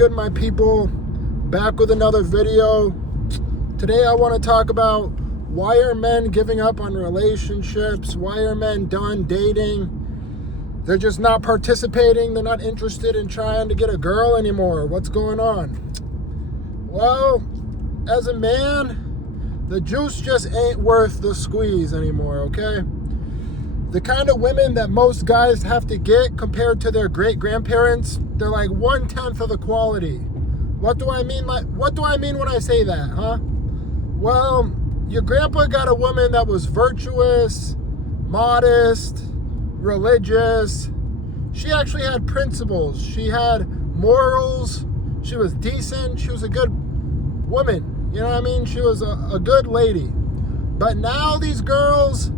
good, my people? Back with another video. Today I want to talk about why are men giving up on relationships? Why are men done dating? They're just not participating. They're not interested in trying to get a girl anymore. What's going on? Well, as a man, the juice just ain't worth the squeeze anymore, okay? The kind of women that most guys have to get compared to their great-grandparents, they're like 1/10 of the quality. What do I mean when I say that, huh? Well, your grandpa got a woman that was virtuous, modest, religious. She actually had principles. She had morals. She was decent. She was a good woman. You know what I mean? She was a good lady. But now these girls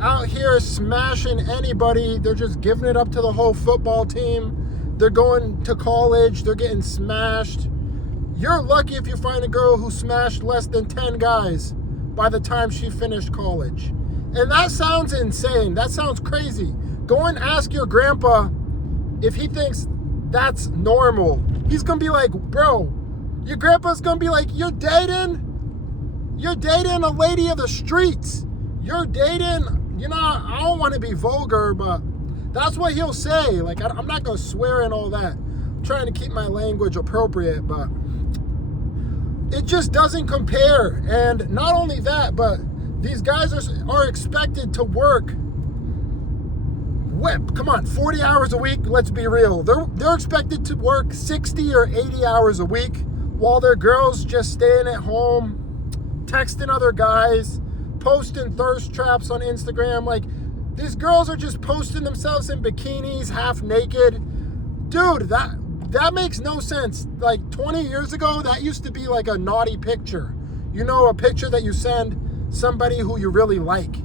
out here smashing anybody. They're just giving it up to the whole football team. They're going to college. They're getting smashed. You're lucky if you find a girl who smashed less than 10 guys by the time she finished college. And that sounds insane. That sounds crazy. Go and ask your grandpa if he thinks that's normal. He's going to be like, bro, your grandpa's going to be like, you're dating a lady of the streets. You're dating, I don't want to be vulgar, but that's what he'll say. Like, I'm not going to swear and all that. I'm trying to keep my language appropriate, but it just doesn't compare. And not only that, but these guys are expected to work 40 hours a week. Let's be real. They're expected to work 60 or 80 hours a week while their girls just staying at home, texting other guys, posting thirst traps on Instagram. Like, these girls are just posting themselves in bikinis, half naked. Dude, that makes no sense. Like 20 years ago, that used to be like a naughty picture. A picture that you send somebody who you really like.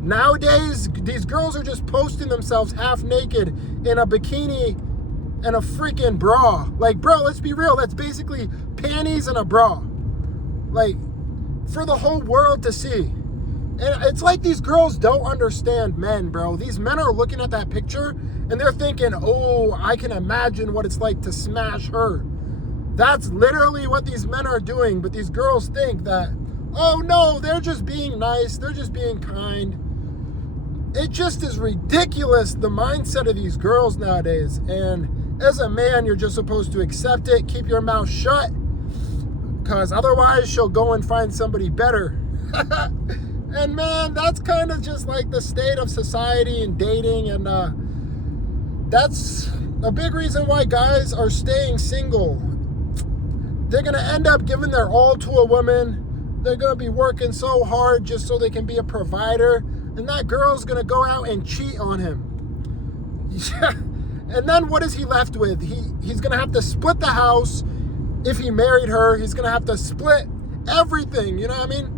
Nowadays, these girls are just posting themselves half naked in a bikini and a freaking bra. Like, bro, let's be real. That's basically panties and a bra. Like, for the whole world to see. And it's like these girls don't understand men, bro. These men are looking at that picture and they're thinking, oh, I can imagine what it's like to smash her. That's literally what these men are doing. But these girls think that, oh no, they're just being nice. They're just being kind. It just is ridiculous, the mindset of these girls nowadays. And as a man, you're just supposed to accept it, keep your mouth shut, because otherwise she'll go and find somebody better. And man, that's kind of just like the state of society and dating. And that's a big reason why guys are staying single. They're going to end up giving their all to a woman. They're going to be working so hard just so they can be a provider. And that girl's going to go out and cheat on him. Yeah. And then what is he left with? He's going to have to split the house. If he married her, he's going to have to split everything. You know what I mean?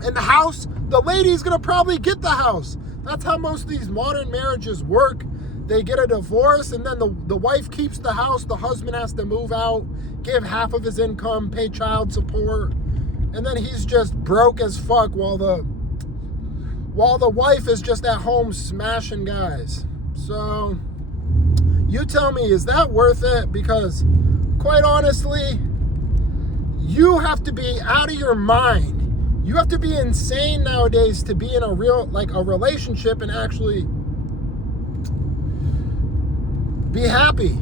And the house, the lady's going to probably get the house. That's how most of these modern marriages work. They get a divorce, and then the wife keeps the house. The husband has to move out, give half of his income, pay child support. And then he's just broke as fuck while the wife is just at home smashing guys. So you tell me, is that worth it? Because quite honestly, you have to be out of your mind. You have to be insane nowadays to be in a relationship and actually be happy.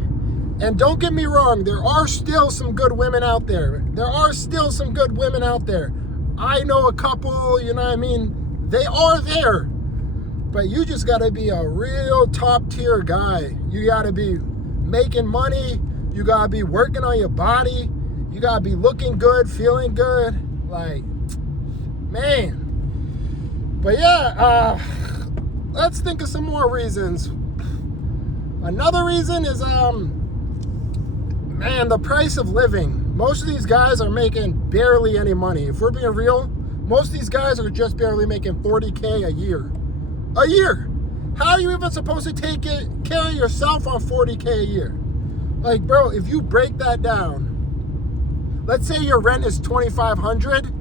And don't get me wrong, there are still some good women out there. I know a couple, you know what I mean? They are there. But you just got to be a real top tier guy. You got to be making money. You got to be working on your body. You got to be looking good, feeling good. Like, man. But yeah, let's think of some more reasons. Another reason is, the price of living. Most of these guys are making barely any money. If we're being real, most of these guys are just barely making $40K a year. A year. How are you even supposed to take care of yourself on $40K a year? Like, bro, if you break that down, let's say your rent is $2,500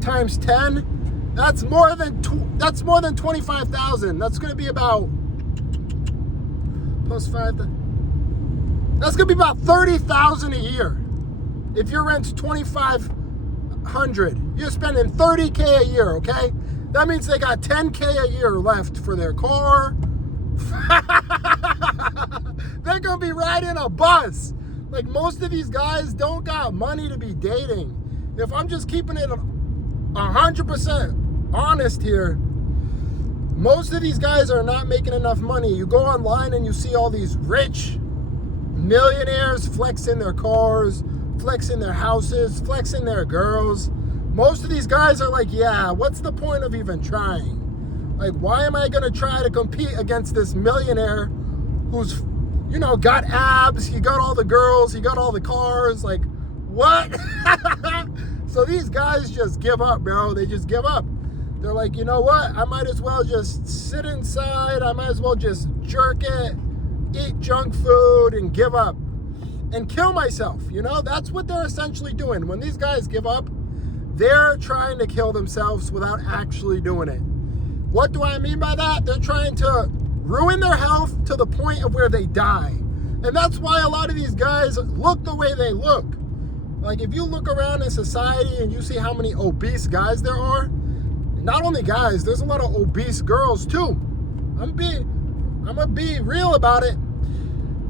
times 10. That's more than 25,000. That's going to be about plus 5. That's gonna be about $30,000 a year. If your rent's $2,500, you're spending $30K a year, okay? That means they got $10K a year left for their car. They're gonna be riding a bus. Like, most of these guys don't got money to be dating. If I'm just keeping it 100% honest here, most of these guys are not making enough money. You go online and you see all these rich millionaires flexing their cars, flexing their houses, flexing their girls. Most of these guys are like, yeah, what's the point of even trying? Like, why am I gonna try to compete against this millionaire who's, you know, got abs, he got all the girls, he got all the cars, like, what? So these guys just give up, bro. They just give up. They're like, you know what? I might as well just sit inside. I might as well just jerk it, eat junk food, and give up and kill myself. You know, that's what they're essentially doing. When these guys give up, they're trying to kill themselves without actually doing it. What do I mean by that? They're trying to ruin their health to the point of where they die. And that's why a lot of these guys look the way they look. Like, if you look around in society and you see how many obese guys there are, not only guys, there's a lot of obese girls too. I'm gonna be real about it.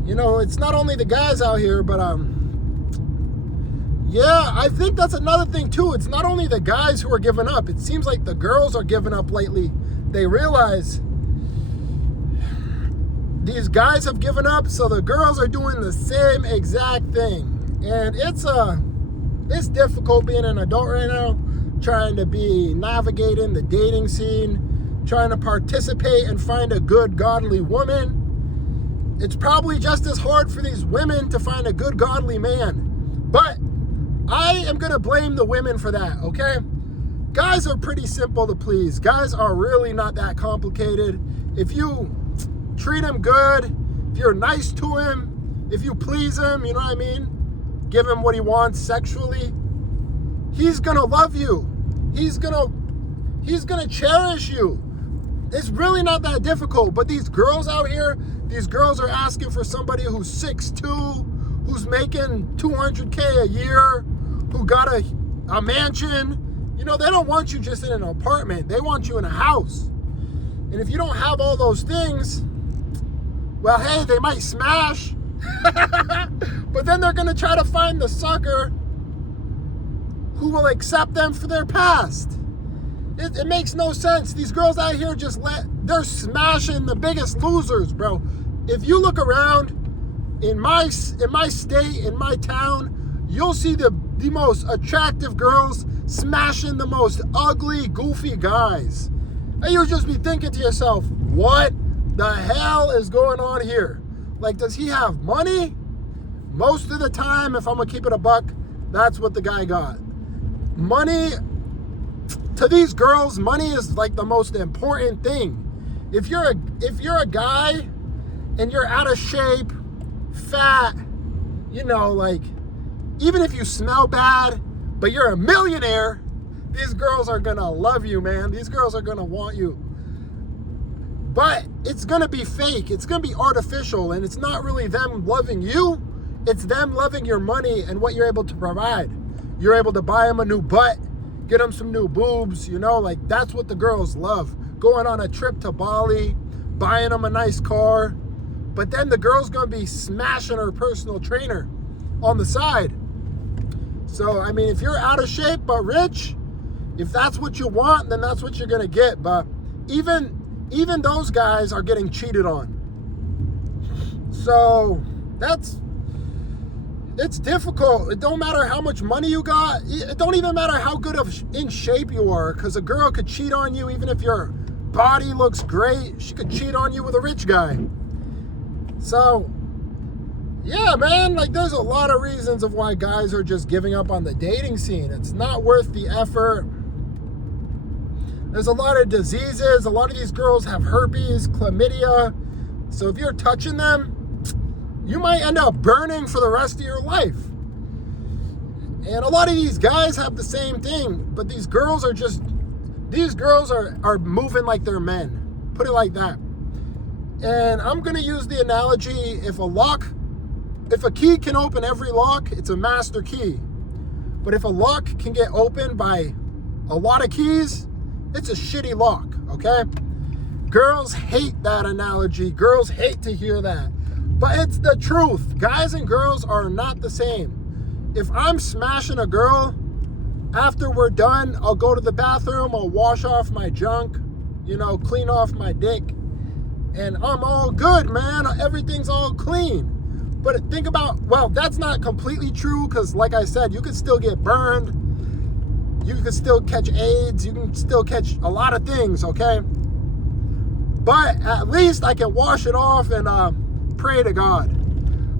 You know, it's not only the guys out here, but yeah, I think that's another thing too. It's not only the guys who are giving up. It seems like the girls are giving up lately. They realize these guys have given up, so the girls are doing the same exact thing. And it's difficult being an adult right now, trying to be navigating the dating scene, trying to participate and find a good, godly woman. It's probably just as hard for these women to find a good, godly man. But I am going to blame the women for that, okay? Guys are pretty simple to please. Guys are really not that complicated. If you treat him good, if you're nice to him, if you please him, you know what I mean? Give him what he wants sexually, he's gonna love you. He's gonna cherish you. It's really not that difficult. But these girls out here, these girls are asking for somebody who's 6'2", who's making $200K a year, who got a mansion. You know, they don't want you just in an apartment. They want you in a house. And if you don't have all those things, well, hey, they might smash. But then they're going to try to find the sucker who will accept them for their past. It makes no sense. These girls out here they're smashing the biggest losers, bro. If you look around in my state, in my town, you'll see the most attractive girls smashing the most ugly, goofy guys. And you'll just be thinking to yourself, what the hell is going on here? Like, does he have money? Most of the time, if I'm gonna keep it a buck, that's what the guy got. Money, to these girls, money is like the most important thing. If you're a guy and you're out of shape, fat, you know, like, even if you smell bad, but you're a millionaire, these girls are gonna love you, man. These girls are gonna want you. But it's gonna be fake. It's gonna be artificial, and it's not really them loving you. It's them loving your money and what you're able to provide. You're able to buy them a new butt, get them some new boobs, you know, like, that's what the girls love. Going on a trip to Bali, buying them a nice car. But then the girl's gonna be smashing her personal trainer on the side. So, I mean, if you're out of shape but rich, if that's what you want, then that's what you're gonna get. But even those guys are getting cheated on. So it's difficult. It don't matter how much money you got. It don't even matter how good in shape you are, because a girl could cheat on you even if your body looks great. She could cheat on you with a rich guy. So, yeah, man, like, there's a lot of reasons of why guys are just giving up on the dating scene. It's not worth the effort. There's a lot of diseases. A lot of these girls have herpes, chlamydia. So if you're touching them, you might end up burning for the rest of your life. And a lot of these guys have the same thing, but these girls are moving like they're men. Put it like that. And I'm going to use the analogy, if a lock if a key can open every lock, it's a master key. But if a lock can get opened by a lot of keys, it's a shitty lock, okay? Girls hate that analogy. Girls hate to hear that. But it's the truth. Guys and girls are not the same. If I'm smashing a girl, after we're done, I'll go to the bathroom, I'll wash off my junk, clean off my dick, and I'm all good, man. Everything's all clean. But think about, well, that's not completely true because, like I said, you could still get burned. You can still catch AIDS. You can still catch a lot of things, okay? But at least I can wash it off and pray to God.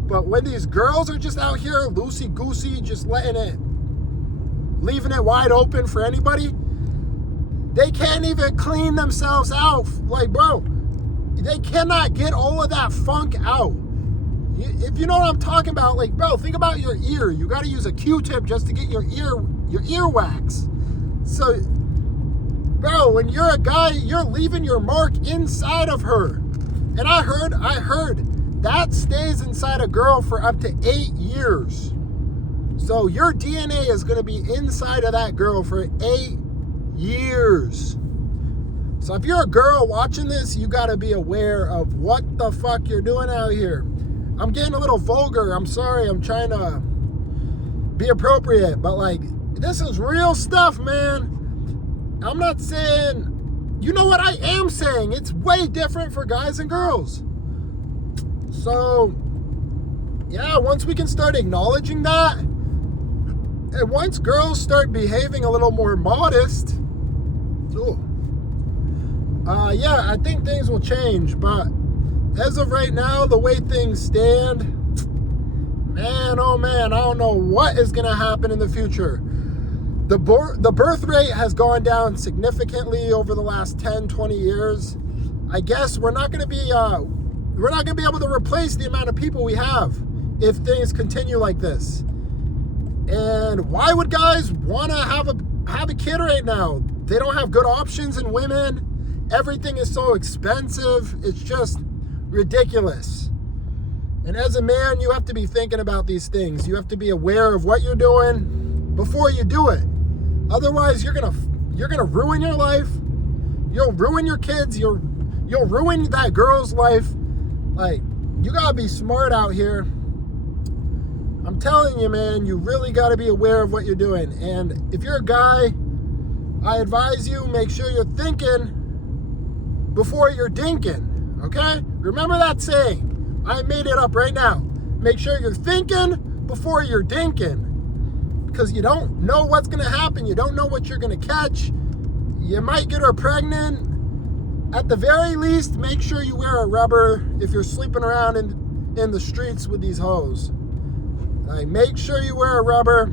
But when these girls are just out here loosey-goosey, just leaving it wide open for anybody, they can't even clean themselves out. Like, bro, they cannot get all of that funk out. If you know what I'm talking about, like, bro, think about your ear. You got to use a Q-tip just to get your ear wax. So, bro, when you're a guy, you're leaving your mark inside of her. And I heard that stays inside a girl for up to 8 years. So your DNA is going to be inside of that girl for 8 years. So if you're a girl watching this, you got to be aware of what the fuck you're doing out here. I'm getting a little vulgar. I'm sorry. I'm trying to be appropriate. But, like, this is real stuff, man. I'm not saying... You know what I am saying? It's way different for guys and girls. So, yeah, once we can start acknowledging that, and once girls start behaving a little more modest, I think things will change. But as of right now, the way things stand, man, oh man, I don't know what is going to happen in the future. The birth rate has gone down significantly over the last 10, 20 years. I guess we're not going to be able to replace the amount of people we have if things continue like this. And why would guys want to have a kid right now? They don't have good options in women. Everything is so expensive. It's just ridiculous. And as a man, you have to be thinking about these things. You have to be aware of what you're doing before you do it. Otherwise, you're gonna ruin your life. You'll ruin your kids. You'll ruin that girl's life. Like, you gotta be smart out here. I'm telling you, man, you really gotta be aware of what you're doing. And if you're a guy, I advise you, make sure you're thinking before you're dinking, okay? Remember that saying. I made it up right now. Make sure you're thinking before you're dinking. Because you don't know what's going to happen. You don't know what you're going to catch. You might get her pregnant. At the very least, make sure you wear a rubber if you're sleeping around in the streets with these hoes. Like, make sure you wear a rubber.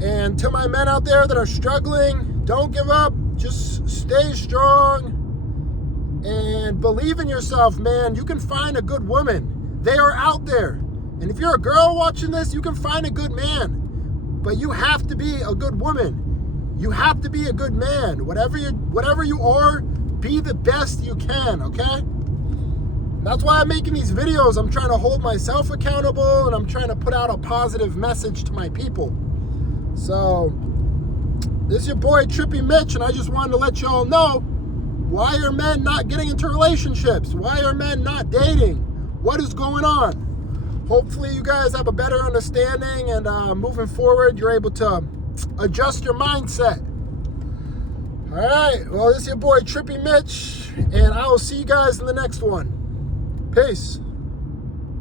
And to my men out there that are struggling, don't give up. Just stay strong. And believe in yourself, man. You can find a good woman. They are out there. And if you're a girl watching this, you can find a good man. But you have to be a good woman. You have to be a good man. Whatever you are, be the best you can, okay? That's why I'm making these videos. I'm trying to hold myself accountable, and I'm trying to put out a positive message to my people. So, this is your boy Trippy Mitch, and I just wanted to let y'all know, why are men not getting into relationships? Why are men not dating? What is going on? Hopefully you guys have a better understanding, and moving forward, you're able to adjust your mindset. All right, well, this is your boy Trippy Mitch, and I will see you guys in the next one. Peace.